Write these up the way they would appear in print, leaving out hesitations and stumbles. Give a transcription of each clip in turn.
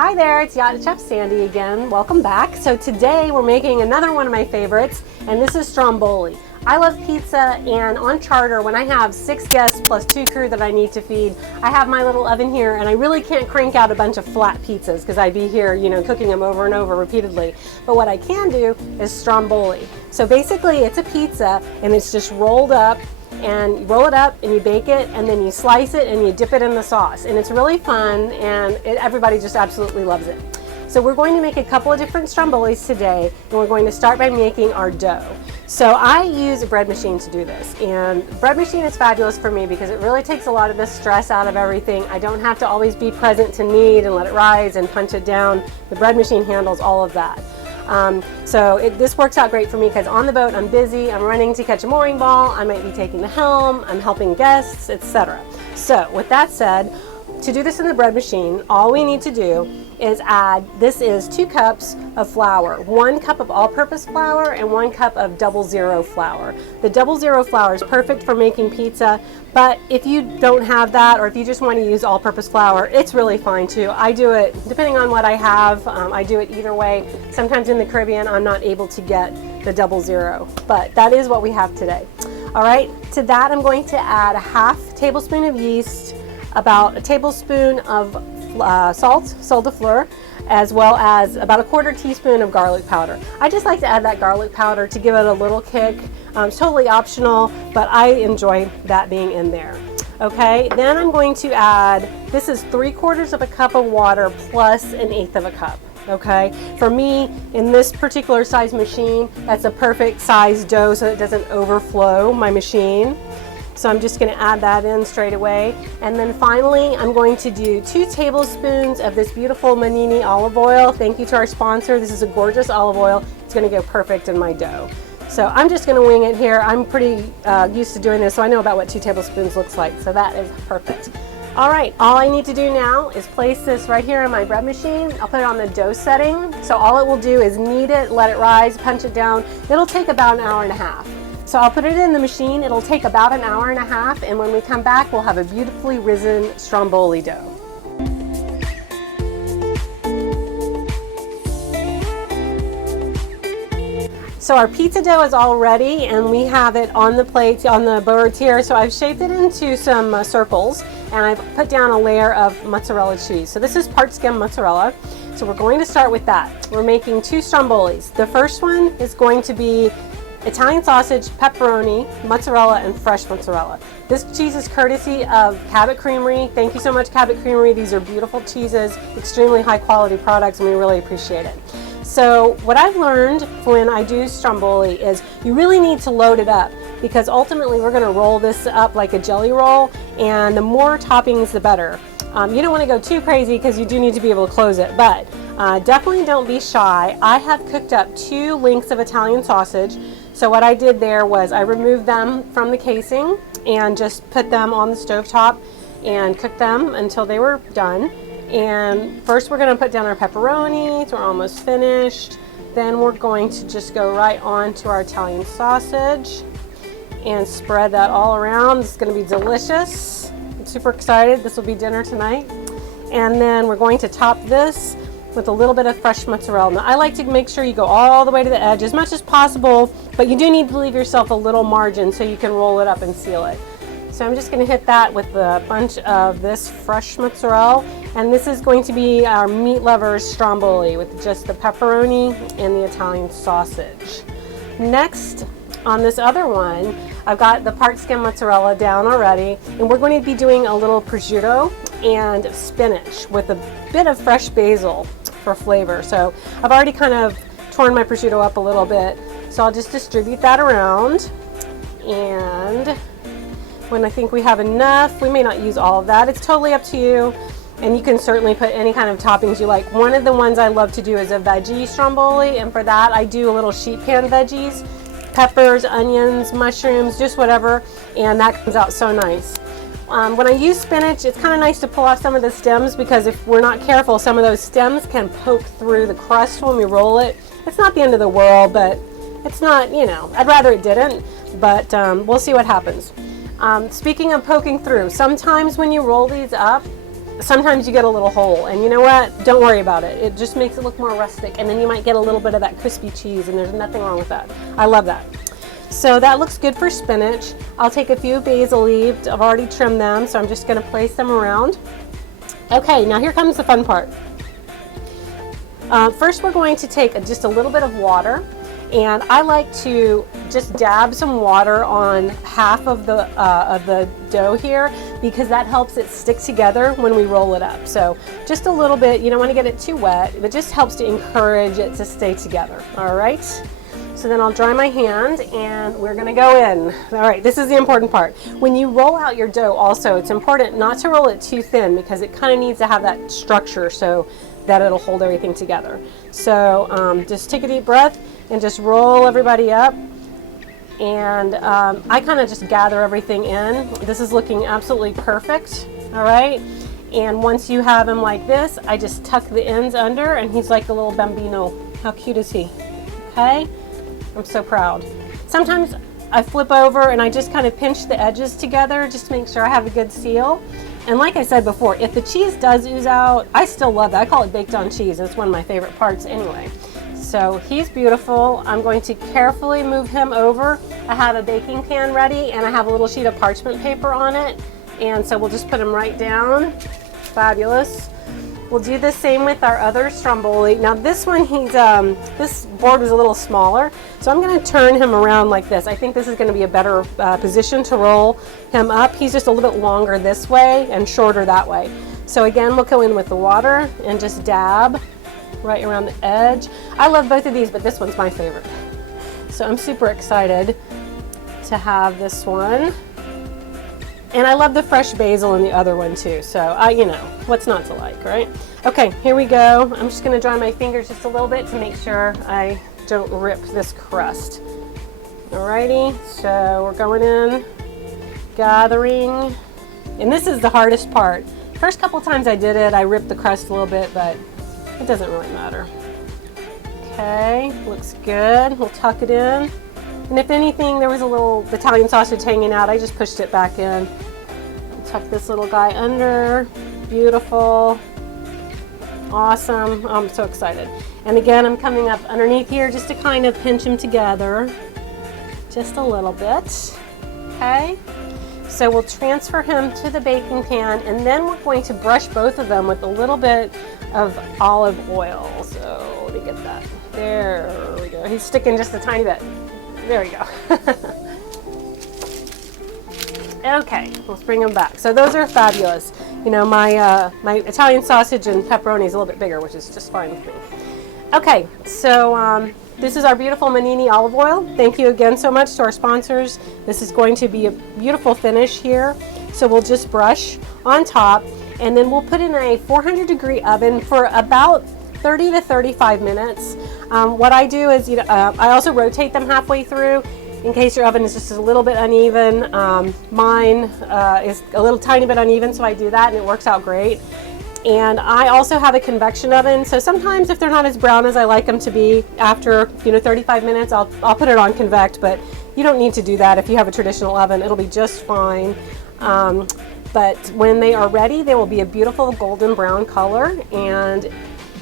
Hi there, it's Yacht Chef Sandy again. Welcome back. So today we're making another one of my favorites, and this is Stromboli. I love pizza, and on charter, when I have 6 guests plus 2 crew that I need to feed, I have my little oven here, and I really can't crank out a bunch of flat pizzas because I'd be here, cooking them over and over repeatedly. But what I can do is Stromboli. So basically it's a pizza, and it's just rolled up, and you roll it up and you bake it, and then you slice it and you dip it in the sauce, and it's really fun, and everybody just absolutely loves it. So we're going to make a couple of different Strombolis today, and we're going to start by making our dough. So I use a bread machine to do this, and the bread machine is fabulous for me because it really takes a lot of the stress out of everything. I don't have to always be present to knead and let it rise and punch it down. The bread machine handles all of that. This works out great for me because on the boat I'm busy, I'm running to catch a mooring ball, I might be taking the helm, I'm helping guests, etc. So with that said, to do this in the bread machine, all we need to do is add, this is 2 cups of flour, 1 cup of all-purpose flour and 1 cup of 00 flour. The 00 flour is perfect for making pizza, but if you don't have that, or if you just want to use all-purpose flour, it's really fine too. I do it, depending on what I have, I do it either way. Sometimes in the Caribbean I'm not able to get the 00, but that is what we have today. All right, to that I'm going to add a ½ tablespoon of yeast, about a tablespoon of salt de fleur, as well as about a 1/4 teaspoon of garlic powder. I just like to add that garlic powder to give it a little kick. It's totally optional, but I enjoy that being in there. Okay, then I'm going to add, this is 3/4 of a cup of water plus 1/8 of a cup. Okay, for me, in this particular size machine, that's a perfect size dough so it doesn't overflow my machine. So I'm just going to add that in straight away. And then finally, I'm going to do 2 tablespoons of this beautiful Manini olive oil. Thank you to our sponsor. This is a gorgeous olive oil. It's going to go perfect in my dough. So I'm just going to wing it here. I'm pretty used to doing this, so I know about what 2 tablespoons looks like. So that is perfect. All right, all I need to do now is place this right here in my bread machine. I'll put it on the dough setting. So all it will do is knead it, let it rise, punch it down. It'll take about an hour and a half. So I'll put it in the machine. It'll take about an hour and a half, and when we come back, we'll have a beautifully risen Stromboli dough. So our pizza dough is all ready, and we have it on the plate, on the boards here. So I've shaped it into some circles, and I've put down a layer of mozzarella cheese. So this is part skim mozzarella. So we're going to start with that. We're making 2 Strombolis. The first one is going to be Italian sausage, pepperoni, mozzarella, and fresh mozzarella. This cheese is courtesy of Cabot Creamery. Thank you so much, Cabot Creamery. These are beautiful cheeses, extremely high quality products, and we really appreciate it. So what I've learned when I do Stromboli is you really need to load it up, because ultimately we're going to roll this up like a jelly roll, and the more toppings the better. You don't want to go too crazy because you do need to be able to close it, but definitely don't be shy. I have cooked up 2 links of Italian sausage. So what I did there was I removed them from the casing and just put them on the stovetop and cooked them until they were done. And first we're going to put down our pepperoni. So we're almost finished. Then we're going to just go right on to our Italian sausage and spread that all around. It's going to be delicious. I'm super excited. This will be dinner tonight. And then we're going to top this with a little bit of fresh mozzarella. Now I like to make sure you go all the way to the edge as much as possible, but you do need to leave yourself a little margin so you can roll it up and seal it. So I'm just going to hit that with a bunch of this fresh mozzarella, and this is going to be our meat lovers Stromboli with just the pepperoni and the Italian sausage. Next, on this other one, I've got the part skim mozzarella down already, and we're going to be doing a little prosciutto and spinach with a bit of fresh basil for flavor. So I've already kind of torn my prosciutto up a little bit, so I'll just distribute that around, and when I think we have enough, we may not use all of that. It's totally up to you, and you can certainly put any kind of toppings you like. One of the ones I love to do is a veggie Stromboli, and for that I do a little sheet pan veggies, peppers, onions, mushrooms, just whatever, and that comes out so nice. When I use spinach, it's kind of nice to pull off some of the stems, because if we're not careful, some of those stems can poke through the crust when we roll it. It's not the end of the world, but it's not, I'd rather it didn't, but we'll see what happens. Speaking of poking through, sometimes when you roll these up, sometimes you get a little hole, and you know what? Don't worry about it. It just makes it look more rustic, and then you might get a little bit of that crispy cheese, and there's nothing wrong with that. I love that. So that looks good for spinach. I'll take a few basil leaves. I've already trimmed them, so I'm just going to place them around. Okay, now here comes the fun part. First, we're going to take just a little bit of water, and I like to just dab some water on half of the dough here, because that helps it stick together when we roll it up. So just a little bit. You don't want to get it too wet. It just helps to encourage it to stay together. All right. So then I'll dry my hand, and we're going to go in. All right, this is the important part. When you roll out your dough also, it's important not to roll it too thin, because it kind of needs to have that structure so that it'll hold everything together. So just take a deep breath and just roll everybody up. And I kind of just gather everything in. This is looking absolutely perfect. All right. And once you have him like this, I just tuck the ends under, and he's like a little bambino. How cute is he? Okay. I'm so proud. Sometimes I flip over and I just kind of pinch the edges together just to make sure I have a good seal. And like I said before, if the cheese does ooze out, I still love that. I call it baked on cheese. It's one of my favorite parts anyway. So he's beautiful. I'm going to carefully move him over. I have a baking pan ready, and I have a little sheet of parchment paper on it. And so we'll just put him right down. Fabulous. We'll do the same with our other Stromboli. Now this one, this board was a little smaller, so I'm going to turn him around like this. I think this is going to be a better position to roll him up. He's just a little bit longer this way and shorter that way. So again, we'll go in with the water and just dab right around the edge. I love both of these, but this one's my favorite. So I'm super excited to have this one. And I love the fresh basil in the other one too. So you know, what's not to like, right? Okay, here we go. I'm just gonna dry my fingers just a little bit to make sure I don't rip this crust. Alrighty, so we're going in, gathering. And this is the hardest part. First couple times I did it, I ripped the crust a little bit, but it doesn't really matter. Okay, looks good. We'll tuck it in. And if anything, there was a little Italian sausage hanging out, I just pushed it back in. Tuck this little guy under. Beautiful. Awesome. I'm so excited. And again, I'm coming up underneath here just to kind of pinch them together. Just a little bit. Okay. So we'll transfer him to the baking pan, and then we're going to brush both of them with a little bit of olive oil. So let me get that. There we go. He's sticking just a tiny bit. There we go. Okay, let's bring them back. So those are fabulous. You know, my Italian sausage and pepperoni is a little bit bigger, which is just fine with me. Okay, so this is our beautiful Manini olive oil. Thank you again so much to our sponsors. This is going to be a beautiful finish here. So we'll just brush on top, and then we'll put in a 400-degree oven for about 30 to 35 minutes. What I do is, I also rotate them halfway through in case your oven is just a little bit uneven. Mine is a little tiny bit uneven, so I do that, and it works out great. And I also have a convection oven, so sometimes if they're not as brown as I like them to be, after 35 minutes, I'll put it on convect, but you don't need to do that if you have a traditional oven. It'll be just fine. But when they are ready, they will be a beautiful golden brown color, and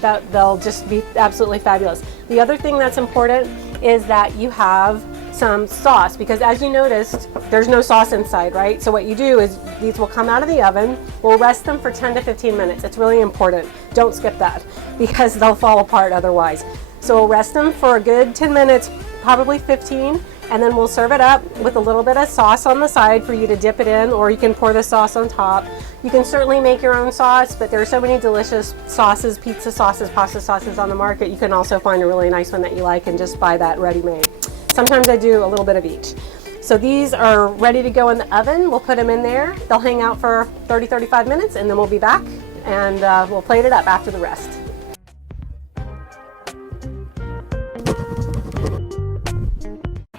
they'll just be absolutely fabulous. The other thing that's important is that you have some sauce, because as you noticed, there's no sauce inside, right? So what you do is these will come out of the oven. We'll rest them for 10 to 15 minutes. It's really important. Don't skip that, because they'll fall apart otherwise. So we'll rest them for a good 10 minutes, probably 15, and then we'll serve it up with a little bit of sauce on the side for you to dip it in, or you can pour the sauce on top. You can certainly make your own sauce, but there are so many delicious sauces, pizza sauces, pasta sauces on the market. You can also find a really nice one that you like and just buy that ready-made. Sometimes I do a little bit of each. So these are ready to go in the oven. We'll put them in there. They'll hang out for 30-35 minutes, and then we'll be back, and we'll plate it up after the rest.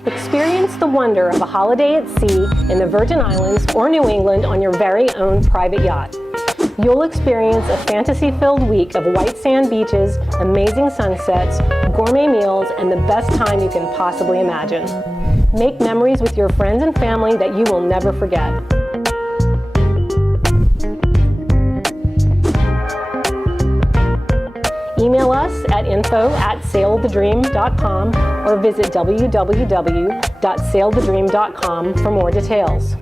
Experience the wonder of a holiday at sea in the Virgin Islands or New England on your very own private yacht. You'll experience a fantasy-filled week of white sand beaches, amazing sunsets, gourmet meals, and the best time you can possibly imagine. Make memories with your friends and family that you will never forget. email us at info@sailthedream.com or visit www.sailthedream.com for more details.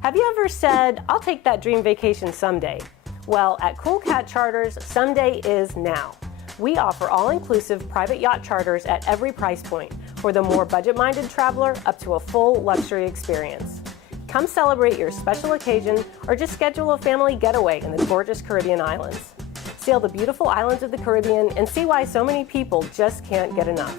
Have you ever said, "I'll take that dream vacation someday"? Well, at Cool Cat Charters, someday is now. We offer all-inclusive private yacht charters at every price point, for the more budget-minded traveler up to a full luxury experience. Come celebrate your special occasion or just schedule a family getaway in the gorgeous Caribbean islands. Sail the beautiful islands of the Caribbean and see why so many people just can't get enough.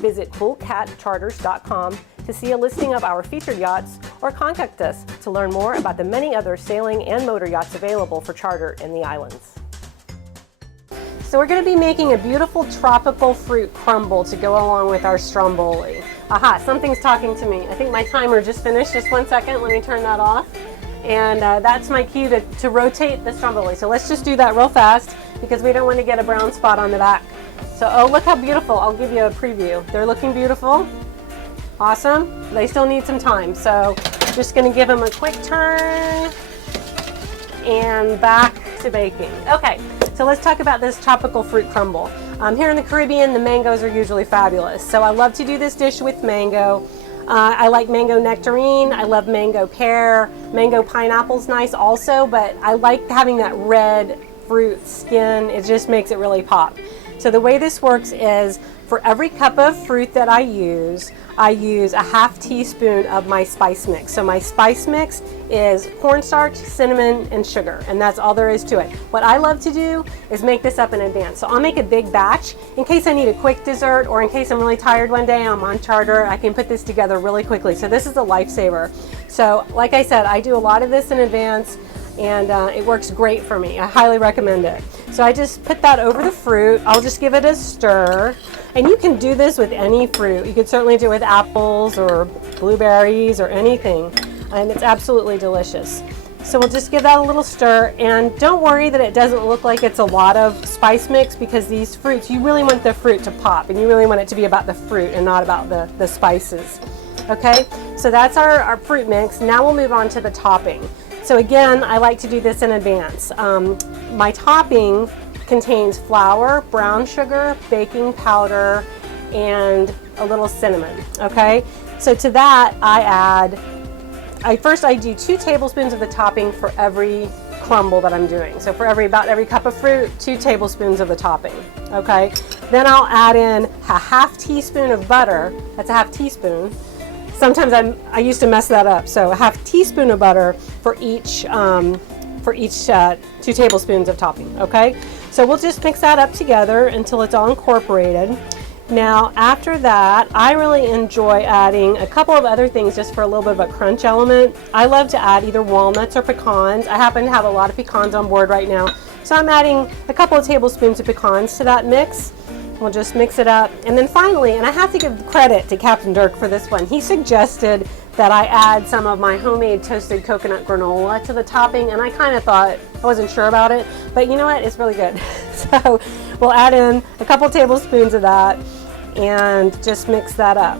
Visit coolcatcharters.com to see a listing of our featured yachts or contact us to learn more about the many other sailing and motor yachts available for charter in the islands. So we're going to be making a beautiful tropical fruit crumble to go along with our Stromboli. Aha, something's talking to me. I think my timer just finished. Just 1 second, let me turn that off. And that's my cue to rotate the Stromboli. So let's just do that real fast because we don't want to get a brown spot on the back. So, oh, look how beautiful. I'll give you a preview. They're looking beautiful. Awesome. They still need some time. So just going to give them a quick turn and back to baking. Okay, so let's talk about this tropical fruit crumble. Here in the Caribbean, the mangoes are usually fabulous. So I love to do this dish with mango. I like mango nectarine. I love mango pear. Mango pineapple's nice also, but I like having that red fruit skin. It just makes it really pop. So the way this works is for every cup of fruit that I use a half teaspoon of my spice mix. So my spice mix is cornstarch, cinnamon, and sugar, and that's all there is to it. What I love to do is make this up in advance. So I'll make a big batch in case I need a quick dessert or in case I'm really tired one day, I'm on charter, I can put this together really quickly. So this is a lifesaver. So like I said, I do a lot of this in advance and it works great for me. I highly recommend it. So I just put that over the fruit. I'll just give it a stir. And you can do this with any fruit. You could certainly do it with apples or blueberries or anything. And it's absolutely delicious. So we'll just give that a little stir. And don't worry that it doesn't look like it's a lot of spice mix because these fruits, you really want the fruit to pop. And you really want it to be about the fruit and not about the spices. Okay, so that's our fruit mix. Now we'll move on to the topping. So again, I like to do this in advance. My topping contains flour, brown sugar, baking powder, and a little cinnamon, okay? So to that, I do 2 tablespoons of the topping for every crumble that I'm doing. So for about every cup of fruit, 2 tablespoons of the topping, okay? Then I'll add in a half teaspoon of butter. That's a half teaspoon. Sometimes I used to mess that up. So a half teaspoon of butter for each 2 tablespoons of topping, okay? So we'll just mix that up together until it's all incorporated. Now after that, I really enjoy adding a couple of other things just for a little bit of a crunch element. I love to add either walnuts or pecans. I happen to have a lot of pecans on board right now. So I'm adding a couple of tablespoons of pecans to that mix. We'll just mix it up. And then finally, and I have to give credit to Captain Dirk for this one, he suggested that I add some of my homemade toasted coconut granola to the topping, and I kind of thought, I wasn't sure about it, but you know what, it's really good. So we'll add in a couple tablespoons of that and just mix that up.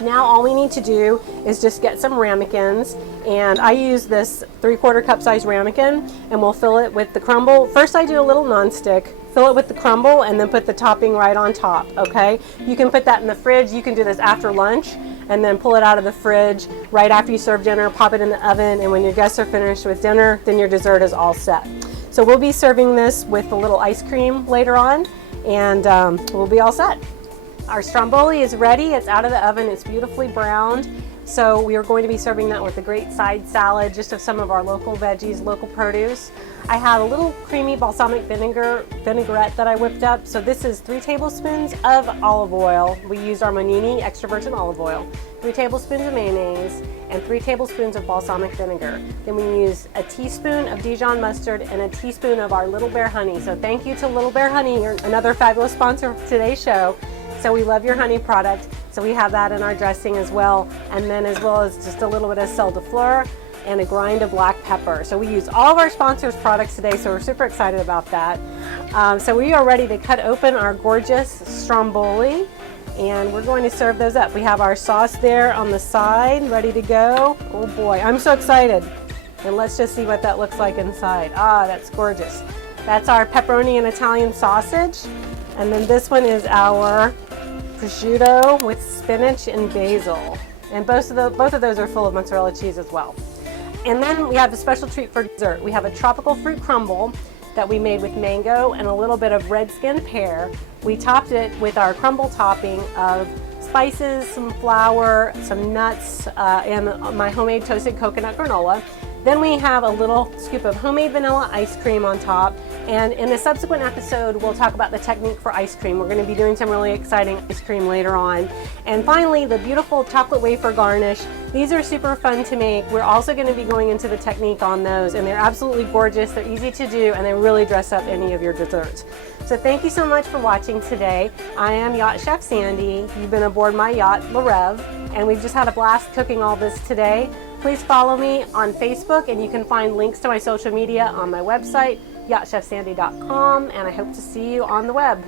Now all we need to do is just get some ramekins, and I use this 3/4 cup size ramekin, and we'll fill it with the crumble. First I do a little nonstick, fill it with the crumble, and then put the topping right on top, okay? You can put that in the fridge. You can do this after lunch and then pull it out of the fridge right after you serve dinner, pop it in the oven, and when your guests are finished with dinner, then your dessert is all set. So we'll be serving this with a little ice cream later on, and we'll be all set. Our Stromboli is ready. It's out of the oven. It's beautifully browned. So we are going to be serving that with a great side salad, just of some of our local veggies, local produce. I have a little creamy balsamic vinaigrette that I whipped up. So this is 3 tablespoons of olive oil. We used our Monini extra virgin olive oil, 3 tablespoons of mayonnaise, and 3 tablespoons of balsamic vinegar. Then we use a teaspoon of Dijon mustard and a teaspoon of our Little Bear honey. So thank you to Little Bear Honey, another fabulous sponsor of today's show. So we love your honey product. So we have that in our dressing as well. And then as well as just a little bit of sel de fleur and a grind of black pepper. So we use all of our sponsors' products today, so we're super excited about that. So we are ready to cut open our gorgeous Stromboli. And we're going to serve those up. We have our sauce there on the side, ready to go. Oh boy, I'm so excited. And let's just see what that looks like inside. Ah, that's gorgeous. That's our pepperoni and Italian sausage. And then this one is our prosciutto with spinach and basil. And both of those are full of mozzarella cheese as well. And then we have a special treat for dessert. We have a tropical fruit crumble that we made with mango and a little bit of red skin pear. We topped it with our crumble topping of spices, some flour, some nuts, and my homemade toasted coconut granola. Then we have a little scoop of homemade vanilla ice cream on top. And in a subsequent episode, we'll talk about the technique for ice cream. We're going to be doing some really exciting ice cream later on. And finally, the beautiful chocolate wafer garnish. These are super fun to make. We're also going to be going into the technique on those, and they're absolutely gorgeous. They're easy to do, and they really dress up any of your desserts. So thank you so much for watching today. I am Yacht Chef Sandy. You've been aboard my yacht, La Rev, and we've just had a blast cooking all this today. Please follow me on Facebook, and you can find links to my social media on my website, yachtchefsandy.com, and I hope to see you on the web.